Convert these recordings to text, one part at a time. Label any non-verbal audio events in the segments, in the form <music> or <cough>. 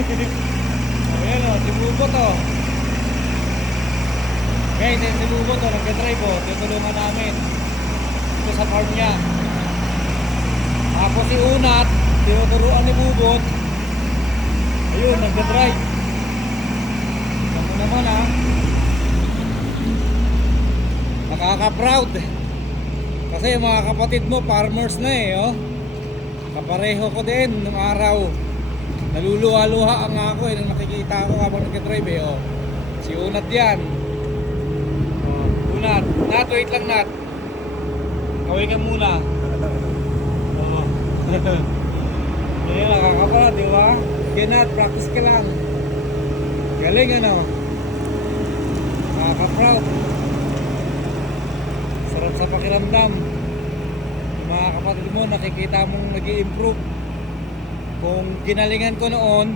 <laughs> Ayan o, si Bubot o. Guys, yan si Bubot o, nagka-drive o. Tutulungan namin. Ito sa farm niya. Tapos si Unat, tinuturuan ni Bubot. Ayun, nagka-drive. Tignan mo naman ha. Nakaka-proud. Kasi mga kapatid mo, farmers na eh, oh. Kapareho ko din nung araw. Naluluha-luha ang ako eh nung nakikita ko habang nagka-drive eh, oh. Si Unat yan. Oh, Unat. Nat, wait lang Nat. Kaway ka muna. Oh. <laughs> Ayun, nakakaproud, di ba? Sige Nat, practice ka lang. Galing ano? Nakaka-proud. Sarap sa pakiramdam. Mga kapatid mo, nakikita mong nag improve Kung ginalingan ko noon,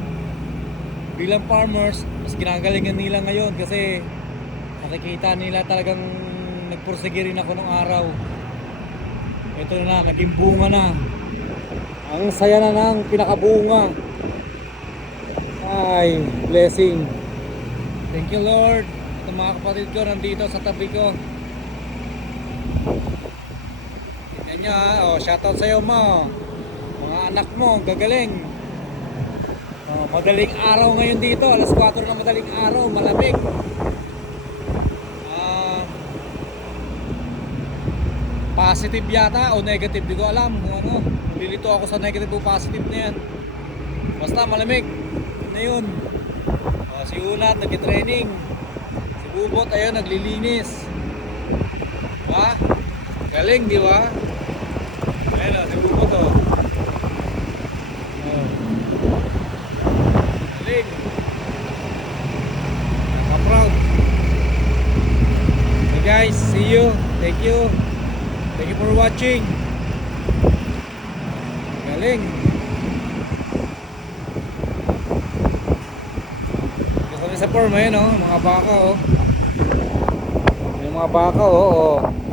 bilang farmers, mas ginagalingan nila ngayon kasi nakikita nila talagang nagpursige rin ako nung araw. Ito na, naging bunga na. Ang saya na ng pinakabunga. Ay, blessing. Thank you Lord. Ito mga kapatid ko nandito sa tabi ko. Tignan nyo ha. Oh, shoutout sa'yo mo. Mga anak mo, gagaling. Oh, madaling araw ngayon dito. Alas 4 na madaling araw. Malamig. Ah, positive yata o negative. Di ko alam kung ano. Nilito ako sa negative o positive na yan. Basta malamig. Yun na yun. Oh, si Unat nag-training. Si Bubot ayun naglilinis. Diba? Galing, di ba? Ayun o, si Bubot. Oh. Galing. Naka-proud. So guys, see you. Thank you. Thank you for watching. Galing. Dito sa farm, ayun oh, mga baka oh. May mga baka oh. oh.